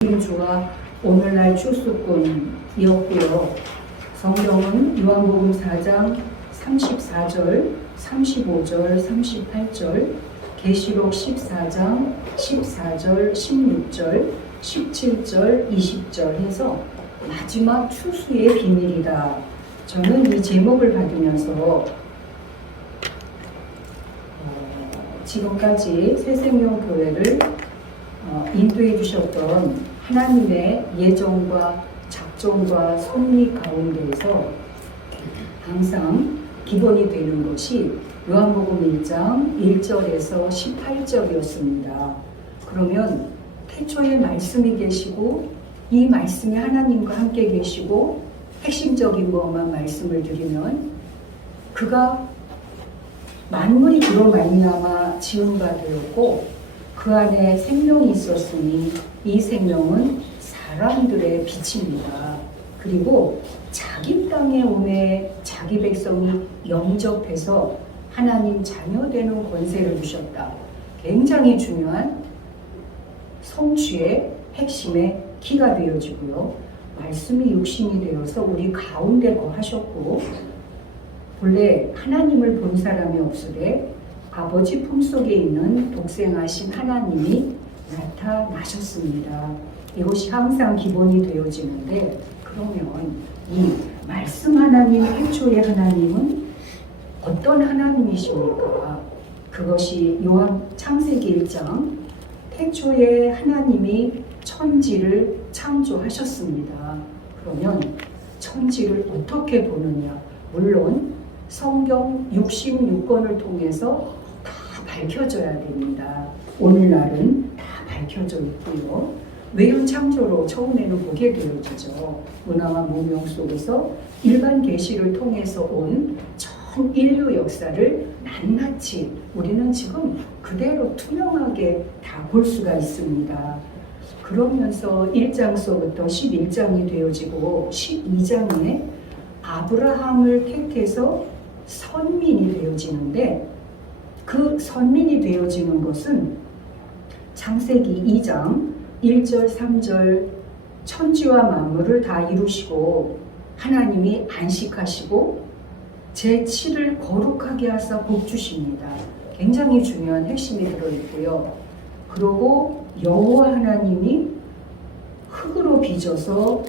주와 오늘날 추수꾼이었고요. 성경은 요한복음 4장 34절, 35절, 38절, 계시록 14장 14절, 16절, 17절, 20절 해서 마지막 추수의 비밀이다. 저는 이 제목을 받으면서 지금까지 새생명교회를 인도해 주셨던 하나님의 예정과 작정과 섭리 가운데에서 항상 기본이 되는 것이 요한복음 1장 1절에서 18절이었습니다. 그러면 태초에 말씀이 계시고 이 말씀이 하나님과 함께 계시고 핵심적인 것만 말씀을 드리면 그가 만물이 그로 말미암아 지은 바 되었고 그 안에 생명이 있었으니 이 생명은 사람들의 빛입니다. 그리고 자기 땅에 오매 자기 백성이 영접해서 하나님 자녀 되는 권세를 주셨다. 굉장히 중요한 성취의 핵심의 키가 되어지고요. 말씀이 육신이 되어서 우리 가운데 거하셨고 본래 하나님을 본 사람이 없으되 아버지 품속에 있는 독생하신 하나님이 나타나셨습니다. 이것이 항상 기본이 되어지는데 그러면 이 말씀 하나님, 태초의 하나님은 어떤 하나님이십니까? 그것이 창세기 1장 태초에 하나님이 천지를 창조하셨습니다. 그러면 천지를 어떻게 보느냐? 물론 성경 66권을 통해서 다 밝혀져야 됩니다. 오늘날은 다 밝혀져 있고요. 외연 창조로 처음에는 보게 되어지죠. 문화와 문명 속에서 일반 계시를 통해서 온 전 인류 역사를 낱낱이 우리는 지금 그대로 투명하게 다 볼 수가 있습니다. 그러면서 1장서부터 11장이 되어지고 12장에 아브라함을 택해서 선민이 되어지는데 그 선민이 되어지는 것은 창세기 2장 1절 3절 천지와 만물을 다 이루시고 하나님이 안식하시고 제7을 거룩하게 하사 복 주십니다. 굉장히 중요한 핵심이 들어있고요. 그리고 여호와 하나님이 흙으로 빚어서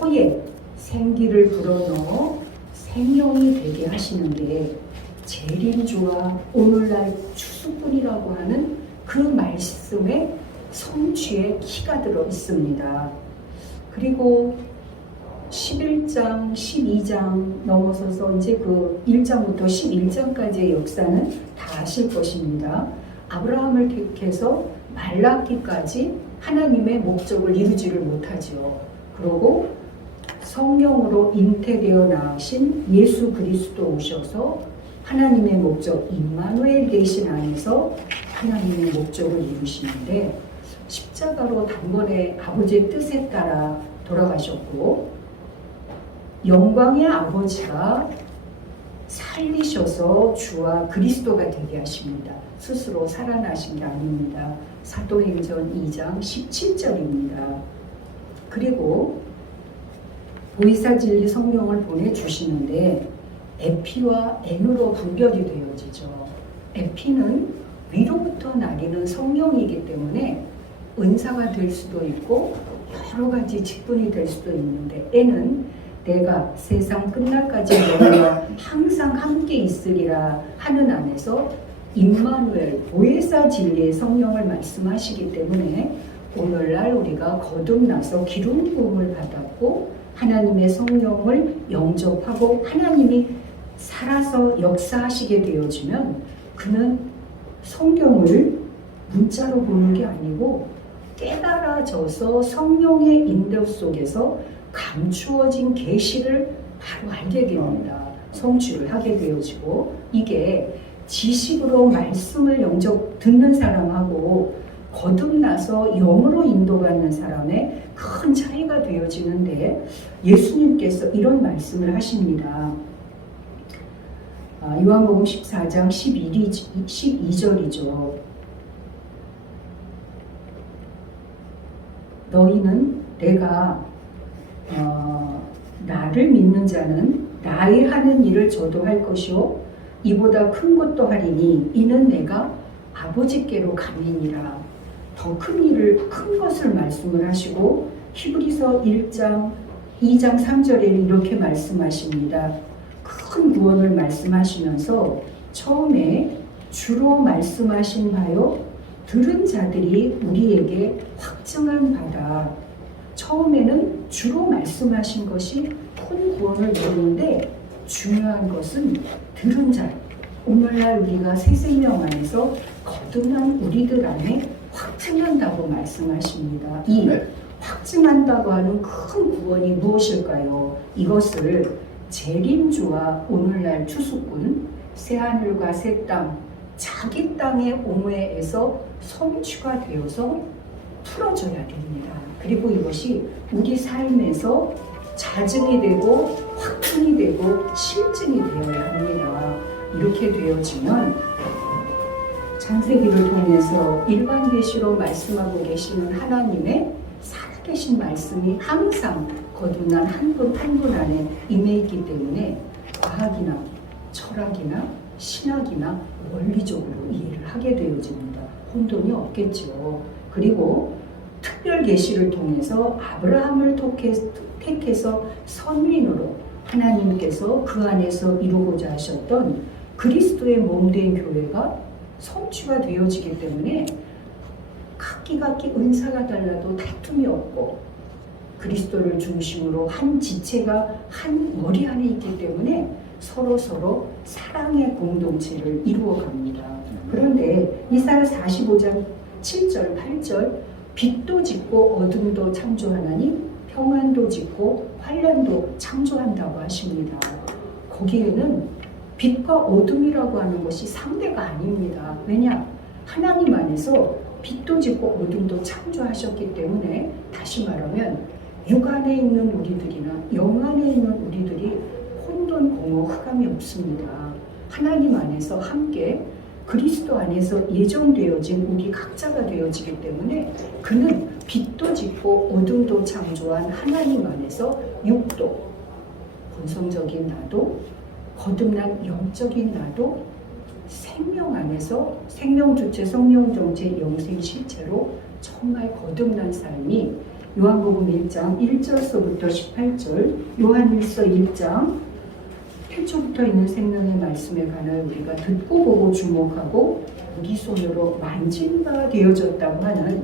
코에 생기를 불어넣어 생명이 되게 하시는 게 재림주와 오늘날 추수꾼이라고 하는 그 말씀의 성취의 키가 들어 있습니다. 그리고 11장, 12장 넘어서서 이제 그 1장부터 11장까지의 역사는 다 아실 것입니다. 아브라함을 택해서 말라기까지 하나님의 목적을 이루지를 못하지요. 그리고 성령으로 잉태되어 나으신 예수 그리스도 오셔서 하나님의 목적 임마누엘 계신 안에서 하나님의 목적을 이루시는데 십자가로 단번에 아버지의 뜻에 따라 돌아가셨고 영광의 아버지가 살리셔서 주와 그리스도가 되게 하십니다. 스스로 살아나신 게 아닙니다. 사도행전 2장 17절입니다. 그리고 보이사진리 성령을 보내주시는데 에피와 N으로 분별이 되어지죠. 에피는 위로부터 나리는 성령이기 때문에 은사가 될 수도 있고 여러 가지 직분이 될 수도 있는데 N은 내가 세상 끝날까지 너희와 항상 함께 있으리라 하는 안에서 임마누엘 보혜사 진리의 성령을 말씀하시기 때문에 오늘날 우리가 거듭나서 기름 부음을 받았고 하나님의 성령을 영접하고 하나님이 살아서 역사하시게 되어지면 그는 성경을 문자로 보는 게 아니고 깨달아져서 성령의 인도 속에서 감추어진 계시를 바로 알게 됩니다. 성취를 하게 되어지고 이게 지식으로 말씀을 듣는 사람하고 거듭나서 영으로 인도받는 사람의 큰 차이가 되어지는데 예수님께서 이런 말씀을 하십니다. 요한복음 14장 12절이죠. 너희는 내가 나를 믿는 자는 나의 하는 일을 저도 할 것이요 이보다 큰 것도 하리니 이는 내가 아버지께로 감이니라. 더 큰 일을 큰 것을 말씀을 하시고 히브리서 1장 2장 3절에 이렇게 말씀하십니다. 큰 구원을 말씀하시면서 처음에 주로 말씀하신 바요 들은 자들이 우리에게 확증한 바다. 처음에는 주로 말씀하신 것이 큰 구원을 이루는데 중요한 것은 들은 자. 오늘날 우리가 새 생명 안에서 거듭난 우리들 안에 확증한다고 말씀하십니다. 이 확증한다고 하는 큰 구원이 무엇일까요? 이것을 재림주와 오늘날 추수꾼, 새하늘과 새 땅, 자기 땅의 옹회에서 성취가 되어서 풀어져야 됩니다. 그리고 이것이 우리 삶에서 자증이 되고 확증이 되고 실증이 되어야 합니다. 이렇게 되어지면 창세기를 통해서 일반 계시로 말씀하고 계시는 하나님의 살아계신 말씀이 항상 거듭난 한 분 한 분 안에 임해 있기 때문에 과학이나 철학이나 신학이나 원리적으로 이해를 하게 되어집니다. 혼돈이 없겠죠. 그리고 특별 계시를 통해서 아브라함을 택해서 선민으로 하나님께서 그 안에서 이루고자 하셨던 그리스도의 몸된 교회가 성취가 되어지기 때문에 각기 은사가 달라도 다툼이 없고 그리스도를 중심으로 한 지체가 한 머리 안에 있기 때문에 서로 사랑의 공동체를 이루어갑니다. 그런데 이사야 45장 7절 8절 빛도 짓고 어둠도 창조하나니 평안도 짓고 환란도 창조한다고 하십니다. 거기에는 빛과 어둠이라고 하는 것이 상대가 아닙니다. 왜냐? 하나님 안에서 빛도 짓고 어둠도 창조하셨기 때문에 다시 말하면 육 안에 있는 우리들이나 영 안에 있는 우리들이 혼돈, 공허, 흑암이 없습니다. 하나님 안에서 함께 그리스도 안에서 예정되어진 우리 각자가 되어지기 때문에 그는 빛도 짓고 어둠도 창조한 하나님 안에서 육도, 본성적인 나도, 거듭난 영적인 나도 생명 안에서 생명주체, 성령정체, 영생실체로 정말 거듭난 삶이 요한복음 1장 1절서부터 18절, 요한일서 1장 태초부터 있는 생명의 말씀에 관하여 우리가 듣고 보고 주목하고 우리 손으로 만진 바 되어졌다고 하는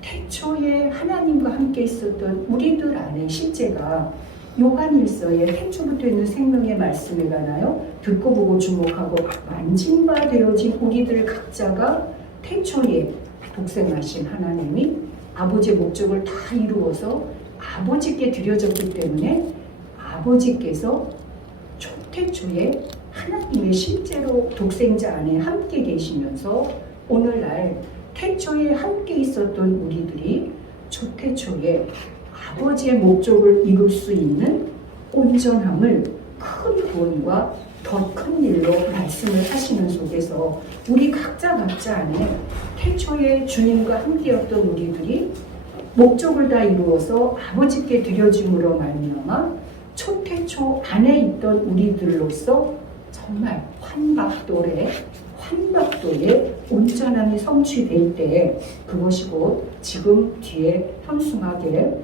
태초에 하나님과 함께 있었던 우리들 안에 실제가 요한일서에 태초부터 있는 생명의 말씀에 관하여 듣고 보고 주목하고 만진 바 되어진 우리들 각자가 태초에 독생하신 하나님이 아버지의 목적을 다 이루어서 아버지께 드려졌기 때문에 아버지께서 초태초에 하나님의 실제로 독생자 안에 함께 계시면서 오늘날 태초에 함께 있었던 우리들이 초태초에 아버지의 목적을 이룰 수 있는 온전함을 큰 구원과 더 큰 일로 말씀을 하시는 속에서 우리 각자 안에 태초에 주님과 함께였던 우리들이 목적을 다 이루어서 아버지께 드려짐으로 말미암아 초태초 안에 있던 우리들로서 정말 환박도의 온전함이 성취될 때 그것이 곧 지금 뒤에 현수막에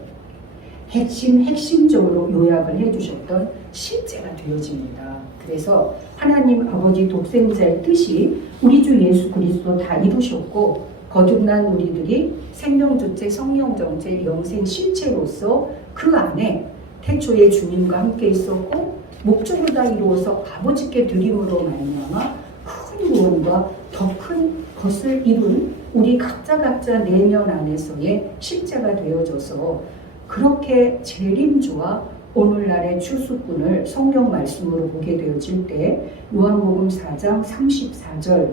핵심적으로 요약을 해주셨던 실제가 되어집니다. 그래서 하나님 아버지 독생자의 뜻이 우리 주 예수 그리스도 다 이루셨고 거듭난 우리들이 생명주체, 성령정체, 영생실체로서 그 안에 태초에 주님과 함께 있었고 목적을 다 이루어서 아버지께 드림으로 말미암아 큰 구원과 더 큰 것을 이룬 우리 각자 내면 안에서의 실제가 되어져서 그렇게 재림주와 오늘날의 추수꾼을 성경 말씀으로 보게 되어질 때 요한복음 4장 34절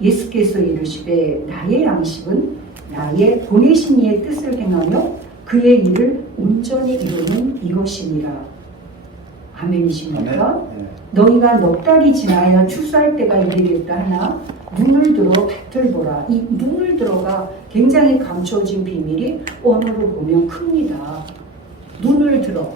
예수께서 이르시되 나의 양식은 나의 보내신 이의 뜻을 행하며 그의 일을 온전히 이루는 이것이니라. 아멘이십니까? 아멘. 너희가 넉 달이 지나야 추수할 때가 이르겠다 하나 눈을 들어 밭을 보라. 이 눈을 들어가 굉장히 감춰진 비밀이 언어로 보면 큽니다. 눈을 들어.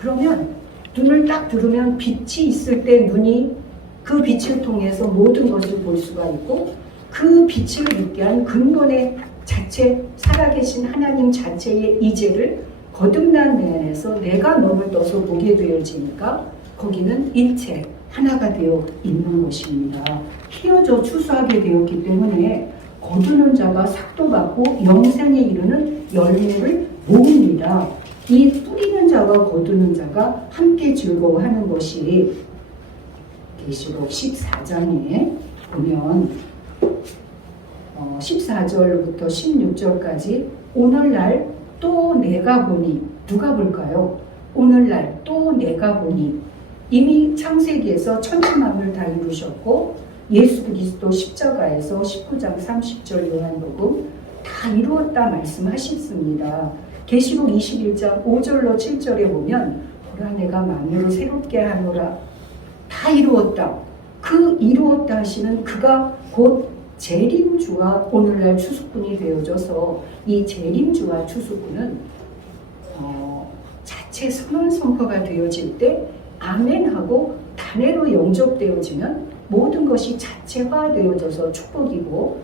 그러면 눈을 딱 들으면 빛이 있을 때 눈이 그 빛을 통해서 모든 것을 볼 수가 있고 그 빛을 있게 한 근본의 자체 살아계신 하나님 자체의 이제를 거듭난 내 안에서 내가 눈을 떠서 보게 되어지니까 거기는 일체 하나가 되어 있는 것입니다. 휘어져 추수하게 되었기 때문에 거두는 자가 삭도 받고 영생에 이르는 열매를 모읍니다. 이 뿌리는 자와 거두는 자가 함께 즐거워하는 것이 계시록 14장에 보면 14절부터 16절까지 오늘날 또 내가 보니 누가 볼까요? 오늘날 또 내가 보니 이미 창세기에서 천지만물 다 이루셨고 예수 그리스도 십자가에서 19장 30절 요한복음 다 이루었다 말씀하셨습니다. 계시록 21장 5절로 7절에 보면 보라 내가 만물을 새롭게 하노라 다 이루었다. 그 이루었다 하시는 그가 곧 재림주와 오늘날 추수꾼이 되어져서 이 재림주와 추수꾼은 자체 선언 선포가 되어질 때 아멘하고 단회로 영접되어지면 모든 것이 자체화되어져서 축복이고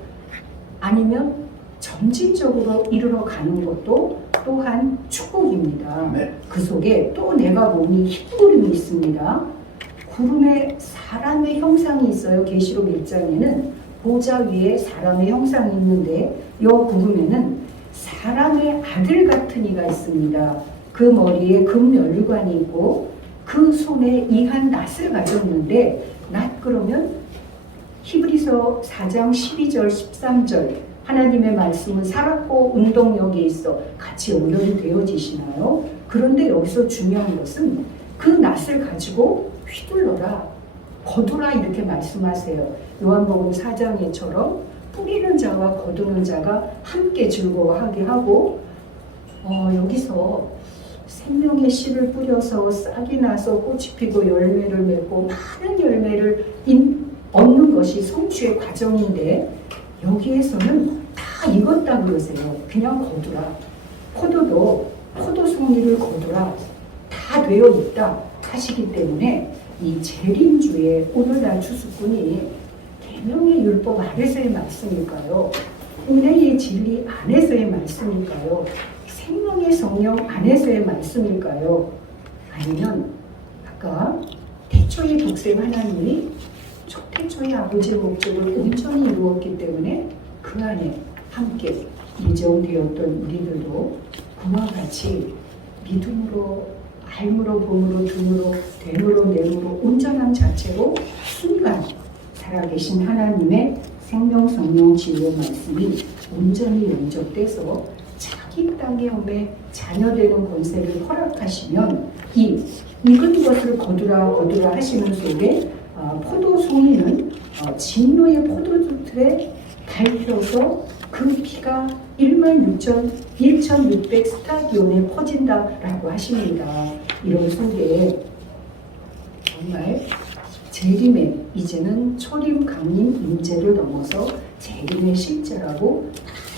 아니면 점진적으로 이르러 가는 것도 또한 축복입니다. 네. 그 속에 또 내가 보니 흰 구름이 있습니다. 구름에 사람의 형상이 있어요. 계시록 1장에는 보좌 위에 사람의 형상이 있는데 이 구름에는 사람의 아들 같은 이가 있습니다. 그 머리에 금면류관이 있고 그 손에 이한 낫을 가졌는데 낫 그러면 히브리서 4장 12절 13절 하나님의 말씀은 살았고 운동력이 있어 같이 연결이 되어지시나요? 그런데 여기서 중요한 것은 그 낫을 가지고 휘둘러라 거두라 이렇게 말씀하세요. 요한복음 4장에처럼 뿌리는 자와 거두는 자가 함께 즐거워하게 하고 여기서 생명의 씨를 뿌려서 싹이 나서 꽃이 피고 열매를 맺고 많은 열매를 얻는 것이 성취의 과정인데 여기에서는 다 익었다 그러세요. 그냥 거두라. 포도도 포도 송이를 거두라. 다 되어 있다 하시기 때문에 이 재림주의 오늘날 추수꾼이 계명의 율법 아래서의 말씀일까요? 은혜의 진리 안에서의 말씀일까요? 생명의 성령 안에서의 말씀일까요? 아니면 아까 태초의 독생 하나님이 초태초의 아버지의 목적을 온전히 이루었기 때문에 그 안에 함께 예정되었던 우리들도 그와 같이 믿음으로 알므로 봄으로 둠으로 됨으로 내므로 온전한 자체로 순간 살아계신 하나님의 생명 성령 진리의 말씀이 온전히 영접돼서 자기 땅에 오매 자녀되는 권세를 허락하시면 이 익은 것을 거두라 거두라 하시는 속에 포도송이는 진노의 포도주틀에 밟혀서 그 피가 16,600 스타디온에 퍼진다라고 하십니다. 이런 속에 정말 재림의 이제는 초림, 강림, 임재를 넘어서 재림의 실제라고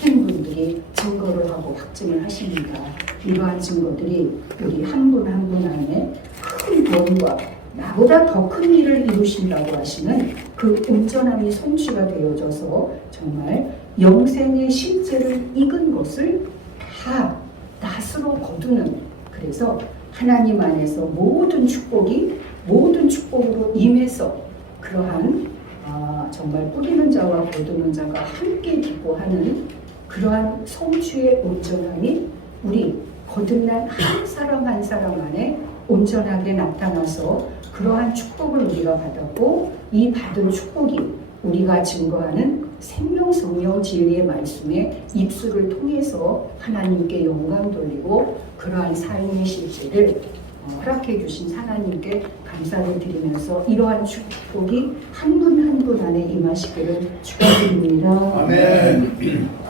많은 분들이 증거를 하고 확증을 하십니다. 이러한 증거들이 우리 한 분 한 분 안에 큰 구원과 나보다 더 큰 일을 이루신다고 하시는 그 온전함이 성취가 되어져서 정말 영생의 실제를 익은 것을 다 낫으로 거두는 그래서 하나님 안에서 모든 축복이 모든 축복으로 임해서 그러한 정말 뿌리는 자와 거두는 자가 함께 기뻐하는 그러한 성취의 온전함이 우리 거듭난 한 사람 한 사람 안에 온전하게 나타나서 그러한 축복을 우리가 받았고 이 받은 축복이 우리가 증거하는 생명 성령 진리의 말씀에 입술을 통해서 하나님께 영광 돌리고 그러한 삶의 실제를 허락해 주신 하나님께 감사를 드리면서 이러한 축복이 한 분 한 분 안에 임하시기를 축원드립니다. 아멘.